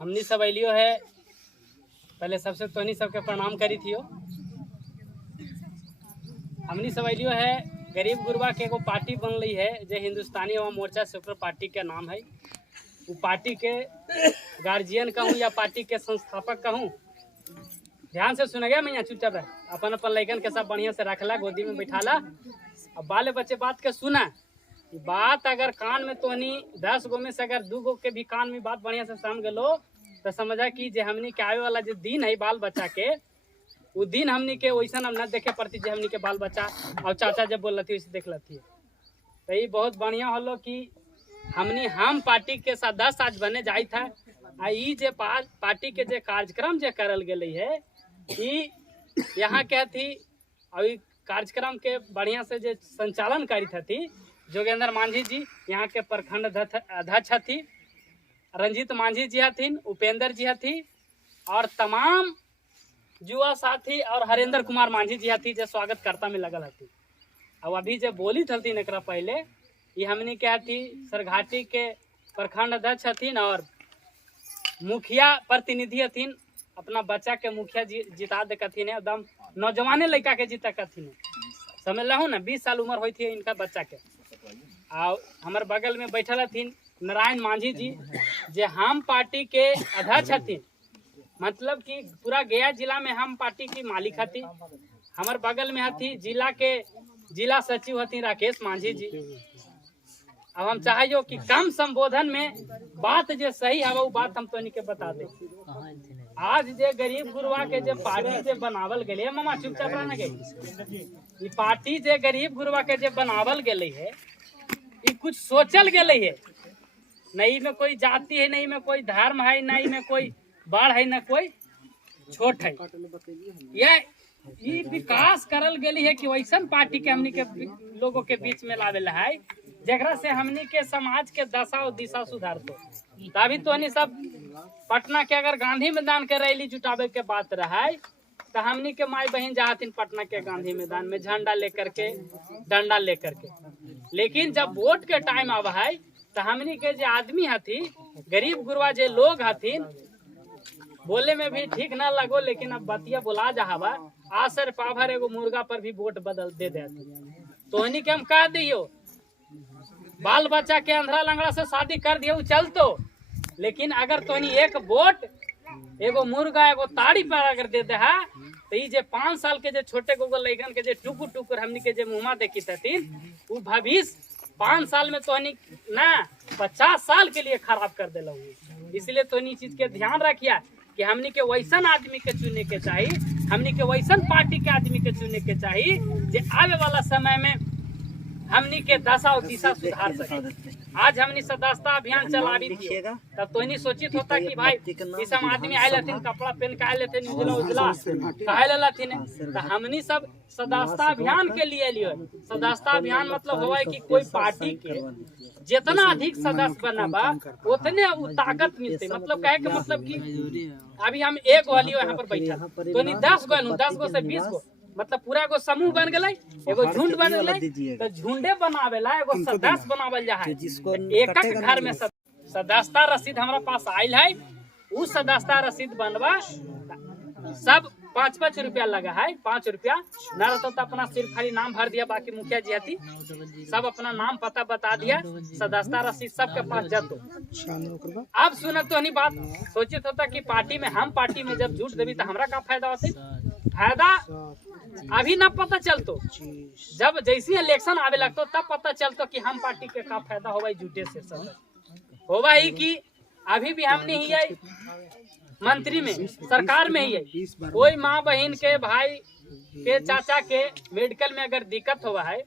हमनी सब अलियो है। पहले सबसे तोहनी सबके प्रणाम करी थियो। हमनी सब अलियो है गरीब गुरबा के एगो पार्टी बन रही है जो हिंदुस्तानी युवा मोर्चा सेक्टर पार्टी के नाम है। वो पार्टी के गार्जियन कहूँ या पार्टी के संस्थापक कहूँ, ध्यान से सुनेगा। मैं यहाँ चुपचाप है अपन अपन लैकन के सब बढ़िया से रखला, गोदी में बैठाला और बाले बच्चे बात के सुना। बात अगर कान में तोहनी 10 गो में से अगर 2 गो के भी कान में बात बढ़िया से समझ गलो तो समझा कि जे हमनी के आवे वाला जो दिन है बाल बच्चा के, वो दिन हमनी के वैसा हम न देखे पड़ती जो हमनी के बाल बच्चा और चाचा जब बोल रही वैसे देख लेती है। तो ये बहुत बढ़िया होलो कि हमनी हम पार्टी के सदस्य आज बने जाई था। आ ई जे पार्टी के जे कार्यक्रम जे करल गेले है ई यहाँ के थी और कार्यक्रम के बढ़िया से जे संचालन करी थी जोगेंद्र मांझी जी, यहाँ के प्रखंड अध्यक्ष थी, रंजीत मांझी जी हथिन, उपेंद्र जी हथी और तमाम युवा साथी और हरेंद्र कुमार मांझी जी हथी जो स्वागत करता में लगल हथी। अब अभी जो बोली थी एकरा पहले ये हमने क्या थी सरघाटी के प्रखंड अध्यक्ष हथिन और मुखिया प्रतिनिधि हथिन। अपना बच्चा के मुखिया जिता दे कथिन एकदम नौजवाने लड़का के जीता कथिन, समझ लहू ना। 20 साल उम्र हुई थी इनका बच्चा के। और हमारे बगल में बैठल हथिन नारायण मांझी जी जे हम पार्टी के अध्यक्ष हथिन, मतलब कि पूरा गया जिला में हम पार्टी की मालिक हती। हमारे बगल में हथी जिला सचिव हथिन राकेश मांझी जी। अब हम चाहिए कि कम संबोधन में बात जो सही है वो बात हम तो के बता दे। आज जे गरीब गुरबा के जे पार्टी जे बनावल गए, मामा चुपचाप रहना गई, पार्टी जे गरीब गुरबा के जे बनावल गए है ये कुछ सोचल गए है। नहीं में कोई जाति है, नहीं में कोई धर्म है, नहीं में कोई बड़ है, न कोई छोट है। ये विकास करल गई है कि वैसन पार्टी के हमनी के लोगों के बीच में लावेला है जगरा से हमनी के समाज के दशा और दिशा सुधार तो। तभी तो नहीं सब पटना के अगर गांधी मैदान के रैली जुटावे के बात रहा तो हमनी के माई बहन जाहतिन पटना के गांधी मैदान में झंडा लेकर के, डंडा लेकर के। लेकिन जब वोट के टाइम आवा है तो हमनी के जो आदमी हथी गरीब गुरबा जो लोग हथिन, बोले में भी ठीक ना लगो लेकिन अब बतिया बोला जावा आसर पाभर एगो मुर्गा पर भी वोट बदल दे तो हनी के हम कह दियो बाल बच्चा के अंधरा लंगड़ा से शादी कर दियो चलतो, लेकिन अगर तोहनी एक वोट एगो मुर्गा एगो ताड़ी पर अगर दे दे तो ये 5 साल के जो छोटे गोगो लैकन के जो टुकुर टुकुर हमनी के जो मुँह देखी थी वो भविष्य 5 साल में तोहनी ना 50 साल के लिए खराब कर दे। इसलिए तोहनी चीज के ध्यान रखिया कि हमनी के वैसन आदमी के चुने के चाहिए, हमनी के वैसन पार्टी के आदमी के चुने के चाहिए जो आने वाला समय में हमनी के दशा और दिशा सुधार सके। आज हमनी सदस्यता अभियान चलावी थी तब तो नहीं सोचित होता कि भाई इस हम आदमी आए लथिन कपड़ा पहन के आए लेते उजला उजला कहे लथिन तो हमनी सब सदस्यता अभियान के लिए लियो। सदस्यता अभियान मतलब हुआ है कि कोई पार्टी के जितना अधिक सदस्य बनबा उतने ताकत मिलते। मतलब कहे के मतलब कि अभी हम एक गो लियो यहाँ पर बैठा तो नहीं 10 गो 10 गो से 20 गो मतलब पूरा एगो समूह बन गए, एगो झुंड बन गए तो झुंडे बनावेला एगो सदस्य बनावल जा है। एक घर में सदस्यता रसीद हमारा पास आयल है, उस सदस्यता रसीद बनवा सब 5-5 रुपया लगा है। 5 रुपया न रहता तो अपना सिर्फ खाली नाम भर दिया, बाकी मुखिया जी हती सब अपना नाम पता बता दिया, सदस्यता रसीद सबके पास जतो। अब सुन तो नहीं बात सोचित होता कि पार्टी में हम पार्टी में जब झूठ देवी तो हमारा का फायदा होती। फायदा अभी न पता चलतो, जब जैसे इलेक्शन आवे लगतो तब पता चलतो कि हम पार्टी के का फायदा होगा झूठे से सब होगा ही कि अभी भी हम नहीं है मंत्री में सरकार में ही है। कोई माँ बहन के भाई के चाचा के मेडिकल में अगर दिक्कत हुआ है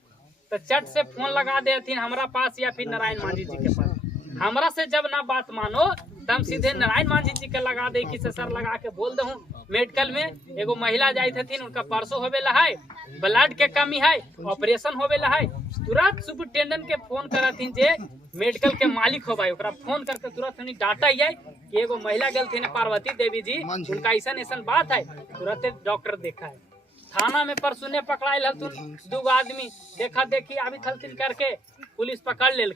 तो चट से फोन लगा देती हमारा पास या फिर नारायण मांझी जी के पास। हमरा से जब ना बात मानो तो हम सीधे नारायण मांझी जी के लगा दे कि सर लगा के बोल दू मेडिकल में एगो महिला जाई थी उनका परसों होवे ला है, ब्लड के कमी है, ऑपरेशन होवे ला है, तुरंत सुपरिटेंडेंट के फोन करथिन जे मेडिकल के मालिक हो भाई ओकरा फोन करके तुरंत उन्हें डाटा है कि एगो महिला गल थी पार्वती देवी जी उनका ऐसा बात है, तुरंत डॉक्टर देखा है। थाना में परसुने पकड़ाइल हलथुन 2 आदमी देखा देखी अभी थलथिन करके पुलिस पकड़ लेल।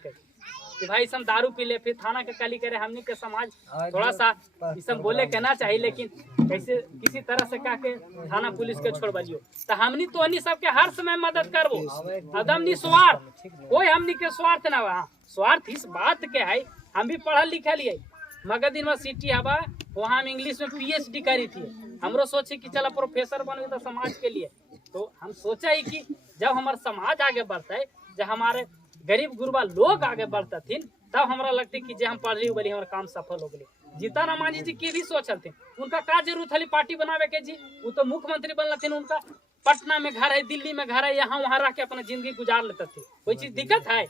कि भाई सब दारू पी ले, फिर थाना के काली करे। हमनी के समाज थोड़ा सा इस सब बोले कहना चाहिए, लेकिन कैसे किसी तरह से कह के थाना पुलिस के छोड़ बलियो। तो हमनी तो अन्य सबके हर समय मदद करबो, एकदम निस्वार्थ, कोई हमनी के स्वार्थ ना बा। स्वार्थ इस बात के है, हम भी पढ़ल लिखल है, मगध यूनिवर्सिटी हवा, वहाँ हम इंग्लिश में PhD करी थी। हमरो सोचे कि चला प्रोफेसर बन तो समाज के लिए। तो हम सोचा ही कि जब हमारा समाज आगे बढ़ता है, जब हमारे गरीब गुरबा लोग आगे बढ़ता थे, तब हमारा लगता है कि जे हम पढ़ ली बोली हमारा काम सफल हो गए। जीतन राम जी की भी सोचल थे, उनका का जरूरत है पार्टी बनावे के जी, वो तो मुख्यमंत्री बनल थे, उनका पटना में घर है, दिल्ली में घर है, यहाँ वहाँ रह के अपना जिंदगी गुजार लेते थे, कोई चीज दिक्कत है।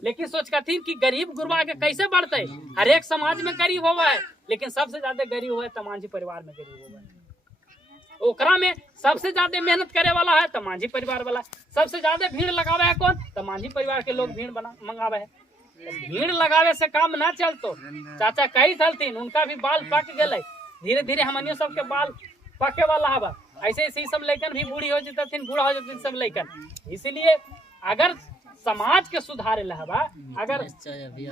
लेकिन सोच का थी कि गरीब गुरबा आगे कैसे बढ़ते है। हर एक समाज में गरीब हुआ है, लेकिन सबसे ज्यादा गरीब हुआ है तमांझी परिवार में गरीब हुआ है। ओकरा में सबसे ज्यादा मेहनत करे वाला है तमांझी परिवार वाला। सबसे ज्यादा भीड़ लगावे है कौन? तमांझी परिवार के लोग भीड़ मंगावे है। भीड़ लगावे से काम ना चलतो। चाचा कही थलतीन, उनका भी बाल पक गए, धीरे धीरे हमनियों सबके बाल पके वाला हवा। ऐसे ऐसे सब लैकन भी बूढ़ी हो जाते, बूढ़ा हो जाते सब लैकन। इसीलिए अगर समाज के सुधारे लहबा, अगर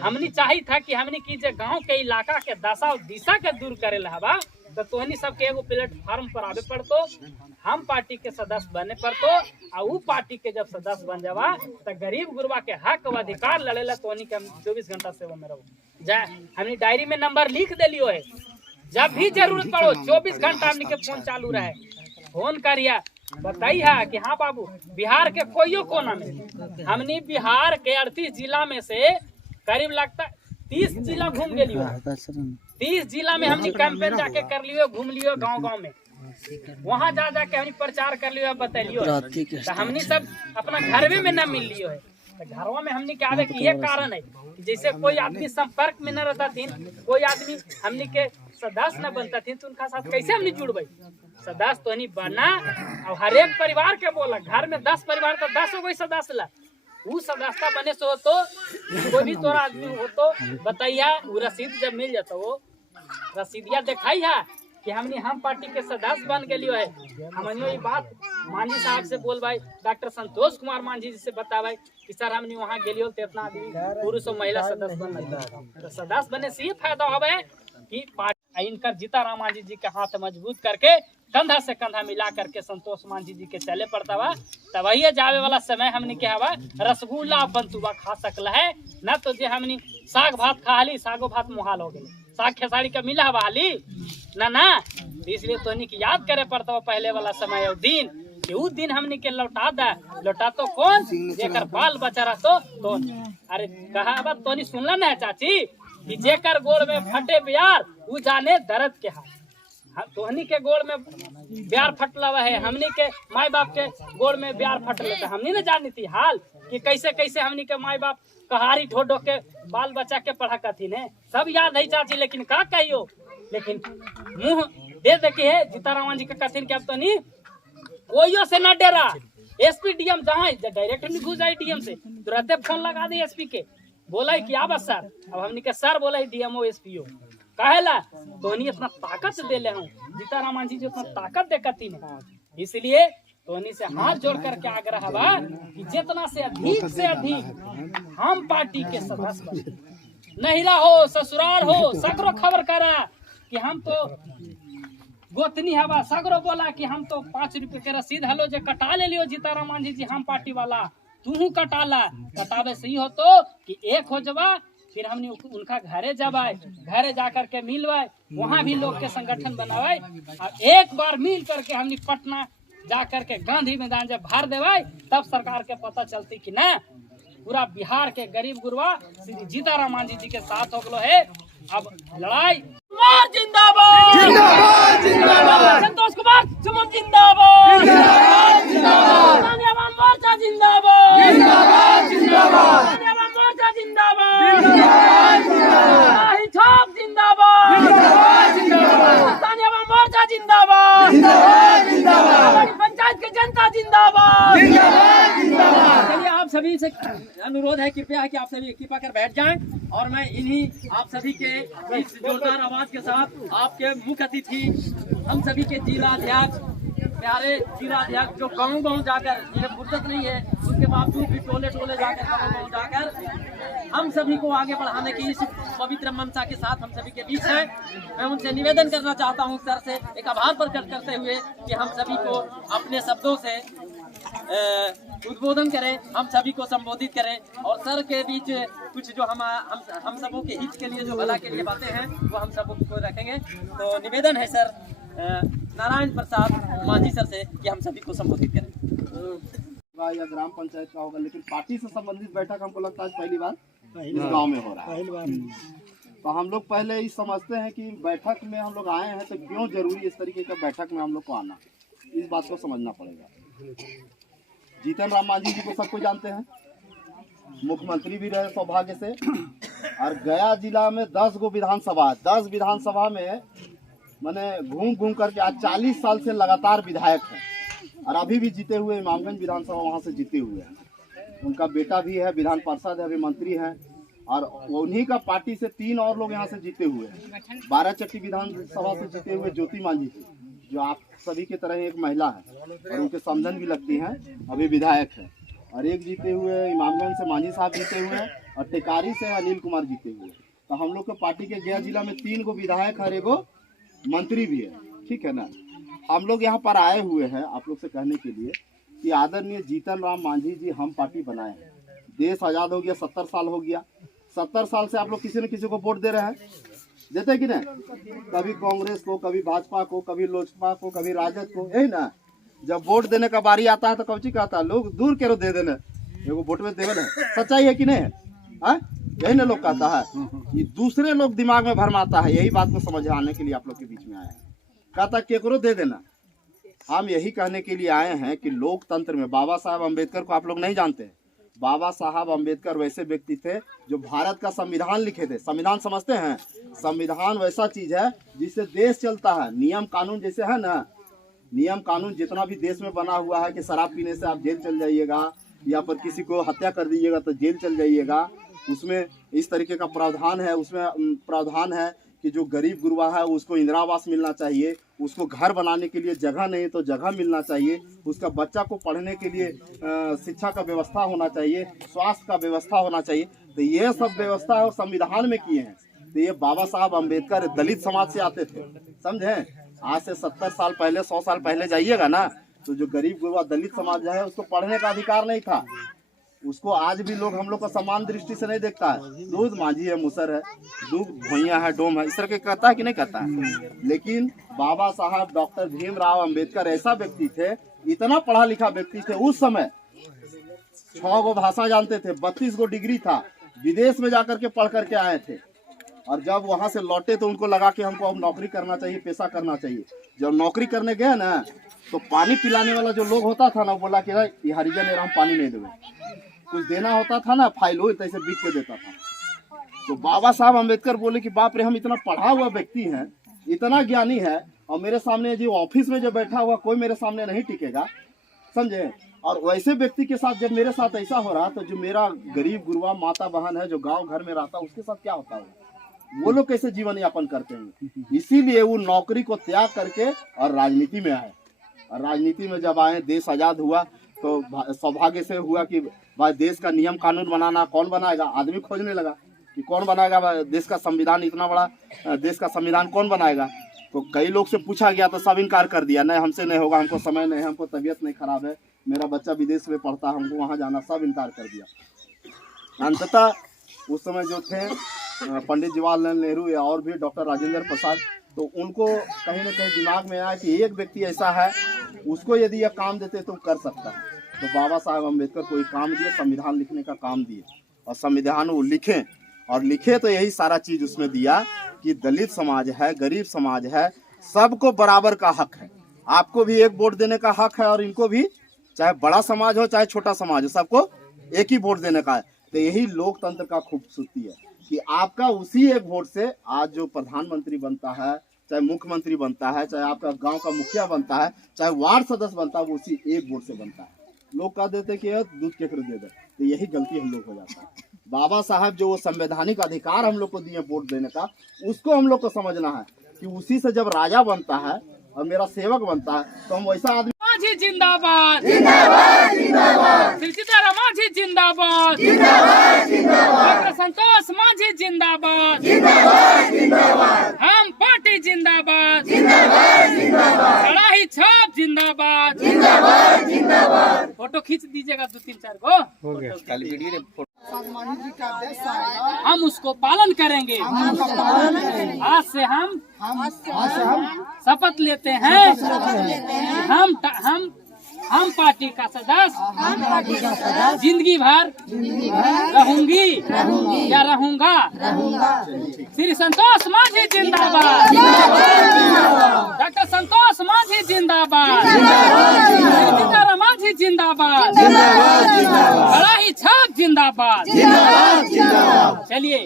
हमनी चाही था कि हमनी की जे गांव के इलाका के दशा और दिशा के दूर करे लहबा, तो तोहनी सबके एगो प्लेटफॉर्म पर आवे पड़तो, हम पार्टी के सदस्य बने पड़तो। और वो पार्टी के जब सदस्य बन जावा तो गरीब गुरबा के हक व अधिकार लड़ेला तोहनी के 24 घंटा सेवा में रहो। जाए हमनी डायरी में नंबर लिख दिलियो है, जब भी जरूरत पड़ो 24 घंटा हमनी के फोन चालू रहे, फोन करिया बताइए कि हाँ बाबू बिहार के कोई कोना में हमने बिहार के 38 जिला में से करीब लगता 30 जिला घूम गए। 30 जिला में हमने कैंपेन जाके कर लियो, घूम लियो गांव-गांव में, वहाँ जा जाके हमने प्रचार कर लियो, बतलियो। तो हमने सब अपना घरवे में न मिल लियो है। तो घरवा में हमने क्या आवे कि ये कारण है कि जैसे कोई आदमी संपर्क में न रहता थी, कोई आदमी हमने के सदस्य न बनता थी, तो उनका साथ कैसे हमने जुड़बे? सदस्य तो नहीं बना। और हर एक परिवार के बोला, घर में 10 परिवार तो 10 कोई सदस्य ला, वो सदस्यता बने से हो तो कोई भी तोरा आदमी हो तो बताइया, वो रसीद जब मिल जाता वो रसीदिया दिखाई है कि हमने हम पार्टी के सदस्य बन गए है। हमने ये बात मांझी साहब से बोल भाई, डॉक्टर संतोष कुमार मांझी जी से बतावाई कि सर हमने वहाँ गए तो इतना आदमी पुरुष और महिला सदस्य बन, तो सदस्य बने से ये फायदा होगा कि पार्टी इनकर जीता राम मांझी जी के हाथ मजबूत करके कंधा से कंधा मिला करके संतोष मांझी जी के चले पड़ता हुआ। तब वही जावे वाला समय हमने क्या हवा रसगुल्ला बंतुआ खा सकला है, न तो जे हमने साग भात खा ली, सागो भात मुहाल हो गए, साग खेसारी का मिला हवा हाली ना। इसलिए तो की याद करे पड़ता पहले वाला समय और दिन, कि उस दिन हमने के लौटा दा, लौटा तो कौन जेकर बाल बचा रहा तो अरे कहा तो नहीं सुनला ना चाची कि जेकर गोड़ में फटे बियार वो जाने दर्द के हाल। तोहनी के गोड़ में ब्यार फटला है, हमनी के माई बाप के गोड़ में ब्यार फट लेता, हमनी ने जानी थी हाल कि कैसे कैसे हमनी के माई बाप कहारी ठोडो के बाल बच्चा के पढ़ा कथी ने, सब याद है चाची। लेकिन का कहियो, लेकिन मुंह दे के है जीताराम जी के कथिन के अब तो नहीं कोइयो से न डरा। SP DM जहाँ डायरेक्ट नहीं घुस जाए DM से, तुरंत फोन लगा दे SP के, बोला कि आवा सर। अब हमने के सर बोला DMO SPO कहेला तो नहीं इतना ताकत दे ले हूँ, जीताराम जी जो इतना ताकत दे कती ने। इसलिए तोनी से हाथ जोड़ करके आग्रह हवा कि जितना से अधिक हम पार्टी के सदस्य बने, नहिरा हो ससुराल हो सगरो खबर करा कि हम तो गोतनी हवा, सगरो बोला कि हम तो 5 रुपए के रसीद हलो जो कटा ले लियो जीताराम जी हम पार्टी वाला, तू कटाला कटावे सही हो तो कि एक हो जवा। फिर हमने उनका घरे जबाए, घरे जाकर के मिलवाए, वहाँ भी लोग के संगठन बनावाए, और एक बार मिल करके हमने पटना जाकर के गांधी मैदान जब भार देवाए, तब सरकार के पता चलती कि ना पूरा बिहार के गरीब गुरबा श्री जीताराम मांझी जी के साथ हो गलो है। अब लड़ाई जिंदाबाद जिंदाबाद जिंदाबाद, संतोष कुमार सुमन जिंदाबाद जिंदाबाद जिंदाबाद, मोर्चा जिंदाबाद जिंदाबाद जिंदाबाद, मोर्चा जिंदाबाद जिंदाबाद जिंदाबाद, छाप जिंदाबाद जिंदाबाद जिंदाबाद, मोर्चा जिंदाबाद जिंदाबाद जिंदाबाद, पंचायत की जनता जिंदाबाद जिंदाबाद जिंदाबाद। चलिए आप सभी से अनुरोध है कृपया कि आप सभी कृपा कर बैठ जाएं, और मैं इन्हीं आप सभी के इस जोरदार आवाज के साथ आपके मुख्य अतिथि हम सभी के जिला अध्यक्ष प्यारे जिलाध्यक्ष जो गांव जाकर जिन्हें फुर्सत नहीं है उसके बावजूद भी टोले जाकर गांव जाकर हम सभी को आगे बढ़ाने की इस पवित्र मंशा के साथ हम सभी के बीच है। मैं उनसे निवेदन करना चाहता हूं सर से एक आभार प्रकट करते हुए कि हम सभी को अपने शब्दों से उद्बोधन करें, हम सभी को संबोधित करें और सर के बीच कुछ जो हम सबों के हित के लिए जो भला के लिए बातें हैं वो हम सबों को रखेंगे। तो निवेदन है सर नारायण प्रसाद मांझी सर से कि हम सभी को संबोधित करें। या ग्राम पंचायत का होगा, लेकिन पार्टी से संबंधित बैठक हमको लगता है पहली बार इस गाँव में हो रहा है। तो हम लोग पहले ही समझते हैं कि बैठक में हम लोग आए हैं तो क्यों जरूरी इस तरीके का बैठक में हम लोग को आना, इस बात को समझना पड़ेगा। जीतन राम मांझी जी को सबको जानते हैं, मुख्यमंत्री भी रहे सौभाग्य से, और गया जिला में 10 गो विधानसभा, 10 विधानसभा में मैंने घूम करके आज 40 साल से लगातार विधायक है और अभी भी जीते हुए इमामगंज विधानसभा वहाँ से जीते हुए हैं। उनका बेटा भी है, विधान पार्षद है, अभी मंत्री हैं, और उन्हीं का पार्टी से 3 और लोग यहाँ से जीते हुए हैं। 12 चट्टी विधानसभा से जीते हुए ज्योति मांझी जी, जो आप सभी की तरह एक महिला है और उनके समधन भी लगती हैं, अभी विधायक है। और एक जीते हुए इमामगंज से मांझी साहब जीते हुए हैं और टेकारी से अनिल कुमार जीते हुए। तो हम लोग के पार्टी के गया जिला में 3 गो विधायक और 1 गो मंत्री भी है, ठीक है ना। हम लोग यहाँ पर आए हुए हैं आप लोग से कहने के लिए कि आदरणीय जीतन राम मांझी जी हम पार्टी बनाए हैं। देश आज़ाद हो गया, 70 साल हो गया, 70 साल से आप लोग किसी न किसी को वोट दे रहे हैं, देते कि नहीं? कभी कांग्रेस को, कभी भाजपा को, कभी लोजपा को, कभी राजद को, यही ना। जब वोट देने का बारी आता है तो कौची कहता है, लोग दूर के दे देना, एगो वोट में देवे ना। सच्चाई है कि नहीं है? यही ना लोग कहता है। ये दूसरे लोग दिमाग में भरमाता है, यही बात को समझाने के लिए आप लोग के बीच में आए हैं। कहता केकरो दे देना। हम यही कहने के लिए आए हैं कि लोकतंत्र में बाबा साहब अम्बेडकर को आप लोग नहीं जानते हैं। बाबा साहब अम्बेडकर वैसे व्यक्ति थे जो भारत का संविधान लिखे थे। संविधान समझते हैं? संविधान वैसा चीज है जिससे देश चलता है। नियम कानून जैसे है ना, नियम कानून जितना भी देश में बना हुआ है कि शराब पीने से आप जेल चल जाइएगा या पर किसी को हत्या कर दीजिएगा तो जेल चल जाइएगा, उसमें इस तरीके का प्रावधान है। उसमें प्रावधान है कि जो गरीब गुरबा है उसको इंदिरा आवास मिलना चाहिए, उसको घर बनाने के लिए जगह नहीं तो जगह मिलना चाहिए, उसका बच्चा को पढ़ने के लिए शिक्षा का व्यवस्था होना चाहिए, स्वास्थ्य का व्यवस्था होना चाहिए। तो ये सब व्यवस्था संविधान में किए हैं। तो ये बाबा साहब अम्बेडकर दलित समाज से आते थे, समझे। आज से 70 साल पहले, 100 साल पहले जाइएगा ना तो जो गरीब गुरबा दलित समाज है उसको पढ़ने का अधिकार नहीं था। उसको आज भी लोग हम लोग को समान दृष्टि से नहीं देखता है। दूध मांझी है, मुसर है, दूध भैया है, डोम है, इस तरह के कहता है कि नहीं कहता है। लेकिन बाबा साहब डॉक्टर भीमराव अंबेडकर ऐसा व्यक्ति थे, इतना पढ़ा लिखा व्यक्ति थे। उस समय 6 गो भाषा जानते थे, 32 गो डिग्री था, विदेश में जाकर के पढ़ करके आए थे। और जब वहां से लौटे तो उनको लगा कि हमको अब नौकरी करना चाहिए, पैसा करना चाहिए। जब नौकरी करने गए ना तो पानी पिलाने वाला जो लोग होता था ना, बोला कि ये हरिजन है, हम पानी नहीं देंगे। कुछ देना होता था ना, फाइल हो तो ऐसे बिक के देता था। तो बाबा साहब अम्बेडकर बोले कि बाप रे, हम इतना पढ़ा हुआ व्यक्ति हैं, इतना ज्ञानी है, और मेरे सामने जो ऑफिस में जो बैठा हुआ कोई मेरे सामने नहीं टिकेगा, समझे। और वैसे व्यक्ति के साथ जब मेरे साथ ऐसा हो रहा तो जो मेरा गरीब गुरबा माता बहन है जो गाँव घर में रहता, उसके साथ क्या होता है, वो लोग कैसे जीवन यापन करते हैं। इसीलिए वो नौकरी को त्याग करके और राजनीति में आए। और राजनीति में जब आए, देश आजाद हुआ तो सौभाग्य से हुआ कि भाई देश का नियम कानून बनाना कौन बनाएगा। आदमी खोजने लगा कि कौन बनाएगा देश का संविधान, इतना बड़ा देश का संविधान कौन बनाएगा। तो कई लोग से पूछा गया तो सब इनकार कर दिया, नहीं हमसे नहीं होगा, हमको समय नहीं है, हमको तबीयत नहीं खराब है, मेरा बच्चा विदेश में पढ़ता है, हमको वहाँ जाना, सब इनकार कर दिया। अंततः उस समय जो थे पंडित जवाहरलाल नेहरू या और भी डॉक्टर राजेंद्र प्रसाद, तो उनको कहीं ना कहीं दिमाग में आया कि एक व्यक्ति ऐसा है, उसको यदि यह काम देते तो कर सकता है। तो बाबा साहब अम्बेडकर को एक काम दिए, संविधान लिखने का काम दिए। और संविधान वो लिखे, और लिखे तो यही सारा चीज उसमें दिया कि दलित समाज है, गरीब समाज है, सबको बराबर का हक है। आपको भी एक वोट देने का हक है और इनको भी, चाहे बड़ा समाज हो चाहे छोटा समाज हो, सबको एक ही वोट देने का है। तो यही लोकतंत्र का खूबसूरती है कि आपका उसी एक वोट से आज जो प्रधानमंत्री बनता है, चाहे मुख्यमंत्री बनता है, चाहे आपका गांव का मुखिया बनता है, चाहे वार्ड सदस्य बनता है, वो उसी एक वोट से बनता है। लोग कह देते कि दूध केकरो दे दे, तो यही गलती हम लोग हो जाता है। बाबा साहब जो वो संवैधानिक अधिकार हम लोग को दिए वोट देने का, उसको हम लोग को समझना है कि उसी से जब राजा बनता है और मेरा सेवक बनता है तो हम वैसा आदमी। माझी जिंदाबाद जिंदाबाद जिंदाबाद, श्री सीताराम माझी जिंदाबाद जिंदाबाद जिंदाबाद, डॉक्टर संतोष माझी जिंदाबाद जिंदाबाद जिंदाबाद, हम पार्टी जिंदाबाद जिंदाबाद जिंदाबाद, बड़ा ही छाप जिंदाबाद जिंदाबाद जिंदाबाद। फोटो खींच दीजिएगा 2-3-4 को, हो गया। हम उसको पालन करेंगे। आज से हम शपथ लेते हैं। हम पार्टी का सदस्य जिंदगी भर रहूंगी या रहूंगा। श्री संतोष माझी जिंदाबाद, डॉक्टर संतोष माझी जिंदाबाद, सीताराम माझी जिंदाबाद, बड़ा ही छाप जिंदाबाद। चलिए,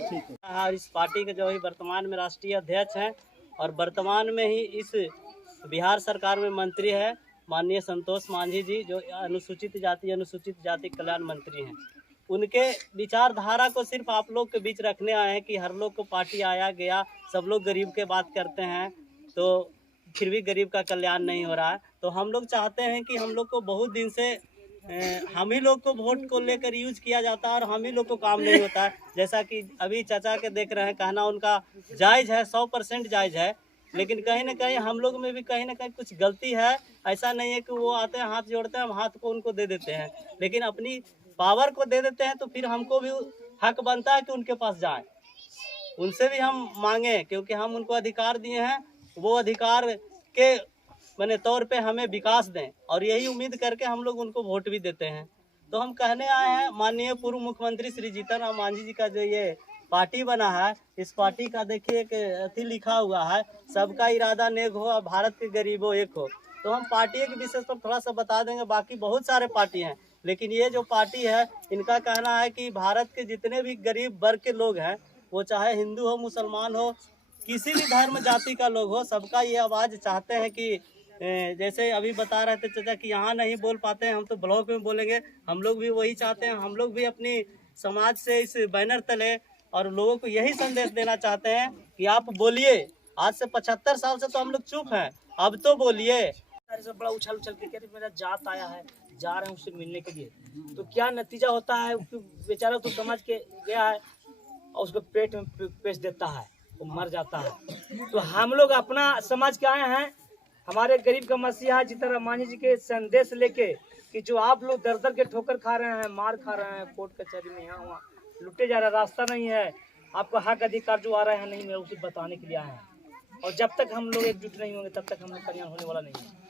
और इस पार्टी के जो है वर्तमान में राष्ट्रीय अध्यक्ष हैं और वर्तमान में ही इस बिहार सरकार में मंत्री है माननीय संतोष मांझी जी, जो अनुसूचित जाति कल्याण मंत्री हैं। उनके विचारधारा को सिर्फ आप लोग के बीच रखने आए हैं कि हर लोग को पार्टी आया गया, सब लोग गरीब के बात करते हैं तो फिर भी गरीब का कल्याण नहीं हो रहा है। तो हम लोग चाहते हैं कि हम लोग को बहुत दिन से हम ही लोग को वोट को लेकर यूज किया जाता है और हम ही लोग को काम नहीं होता है। जैसा कि अभी चाचा के देख रहे हैं, कहना उनका जायज़ है, 100% जायज़ है, लेकिन कहीं ना कहीं हम लोग में भी कहीं ना कहीं कुछ गलती है। ऐसा नहीं है कि वो आते हैं हाथ जोड़ते हैं, हम हाथ को उनको दे देते हैं, लेकिन अपनी पावर को दे देते हैं तो फिर हमको भी हक बनता है कि उनके पास जाएं, उनसे भी हम मांगें, क्योंकि हम उनको अधिकार दिए हैं, वो अधिकार के मैंने तौर पे हमें विकास दें और यही उम्मीद करके हम लोग उनको वोट भी देते हैं। तो हम कहने आए हैं माननीय पूर्व मुख्यमंत्री श्री जीतनराम मांझी जी का जो ये पार्टी बना है, इस पार्टी का देखिए कि अथी लिखा हुआ है, सबका इरादा नेक हो और भारत के गरीबों एक हो। तो हम पार्टी के विशेष पर थोड़ा सा बता देंगे, बाकी बहुत सारे पार्टी हैं, लेकिन ये जो पार्टी है इनका कहना है कि भारत के जितने भी गरीब वर्ग के लोग हैं, वो चाहे हिंदू हो, मुसलमान हो, किसी भी धर्म जाति का लोग हो, सबका ये आवाज़ चाहते हैं कि जैसे अभी बता रहे थे चाचा कि यहाँ नहीं बोल पाते हैं, हम तो ब्लॉक में बोलेंगे। हम लोग भी वही चाहते हैं, हम लोग भी अपनी समाज से इस बैनर तले और लोगों को यही संदेश देना चाहते हैं कि आप बोलिए। आज से 75 साल से तो हम लोग चुप हैं, अब तो बोलिए। सब बड़ा उछल उछल के कहते मेरा जात आया है, जा रहे हैं उससे मिलने के लिए, तो क्या नतीजा होता है? बेचारा तो समझ के गया है और उसको पेट में पेश देता है, वो मर जाता है। तो हम लोग अपना समझ के आए हैं, हमारे गरीब का मसीहा जीतनराम मांझी जी के संदेश लेके कि जो आप लोग दर दर के ठोकर खा रहे हैं, मार खा रहे हैं, कोर्ट कचहरी में यहाँ वहाँ लुटे जा रहे, रास्ता नहीं है, आपको हक अधिकार जो आ रहा है नहीं मिला, उसे बताने के लिए आए हैं। और जब तक हम लोग एकजुट नहीं होंगे तब तक हम लोग कल्याण होने वाला नहीं है।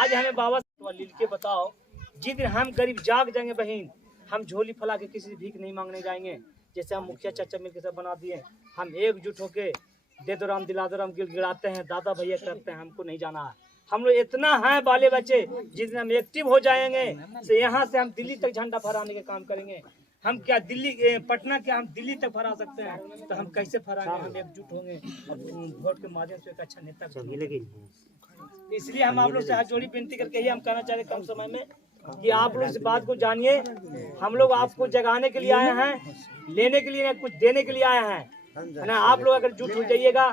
आज हमें बाबा लिख के बताओ, जिस दिन हम गरीब जाग जाएंगे बहन, हम झोली फैला के किसी भीख नहीं मांगने जाएंगे। जैसे हम मुखिया चाचा मिलकर सब बना दिए, हम एकजुट होके दे दो राम दिला दो राम गिड़गिड़ाते हैं, दादा भैया करते हैं, हमको नहीं जाना है। हम लोग इतना हैं बाले बच्चे, जिस दिन हम एक्टिव हो जाएंगे तो यहाँ से हम दिल्ली तक झंडा फहराने के काम करेंगे। हम क्या दिल्ली पटना क्या हम दिल्ली तक फहरा सकते हैं, तो हम कैसे फहराएंगे? हम एकजुट होंगे और वोट के माध्यम से एक अच्छा नेता मिलेगी। इसलिए हम आप लोग से हाथ जोड़ी विनती करके ही हम कहना चाह रहे कम समय में कि आप लोग इस बात को जानिए, हम लोग आपको जगाने के लिए आए हैं, लेने के लिए कुछ देने के लिए आए हैं, है ना। आप लोग अगर जुट हो जाइएगा,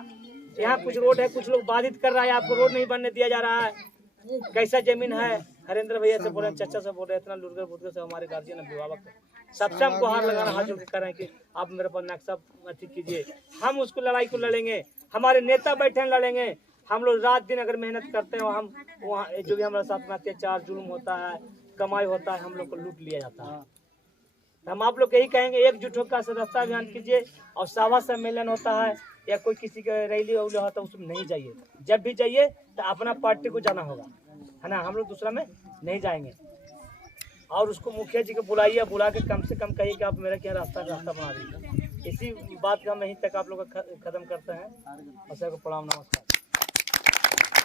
यहाँ कुछ रोड है, कुछ लोग बाधित कर रहा है, आपको रोड नहीं बनने दिया जा रहा है। कैसा जमीन है, हरेंद्र भैया से बोल रहे हैं, चाचा से बोल रहे हैं, इतना लुटकर फुटकर से हमारे गार्जियन अभिभावक सबसे हमको हार लगाना, हाथ जोड़ कर रहे हैं कि आप मेरे पर नक्शा अथी कीजिए। हम उसको लड़ाई को लड़ेंगे, हमारे नेता बैठे हैं लड़ेंगे। हम लोग रात दिन अगर मेहनत करते हैं, हम वहाँ जो भी हमारे साथ में अत्याचार जुल्म होता है, कमाई होता है, हम लोग को लूट लिया जाता है। हम आप लोग यही कहेंगे, एकजुट होकर सदस्यता अभियान कीजिए और सभा सम्मेलन होता है या कोई किसी का रैली वैली होता है उसमें नहीं जाइए। जब भी जाइए तो अपना पार्टी को जाना होगा, है ना। हम लोग दूसरा में नहीं जाएंगे। और उसको मुखिया जी को बुलाइए, बुला के कम से कम कहिए कि आप मेरा क्या रास्ता बना दीजिए। इसी बात का हम यहीं तक आप लोग खत्म करते हैं। और सबको प्रणाम, नमस्कार।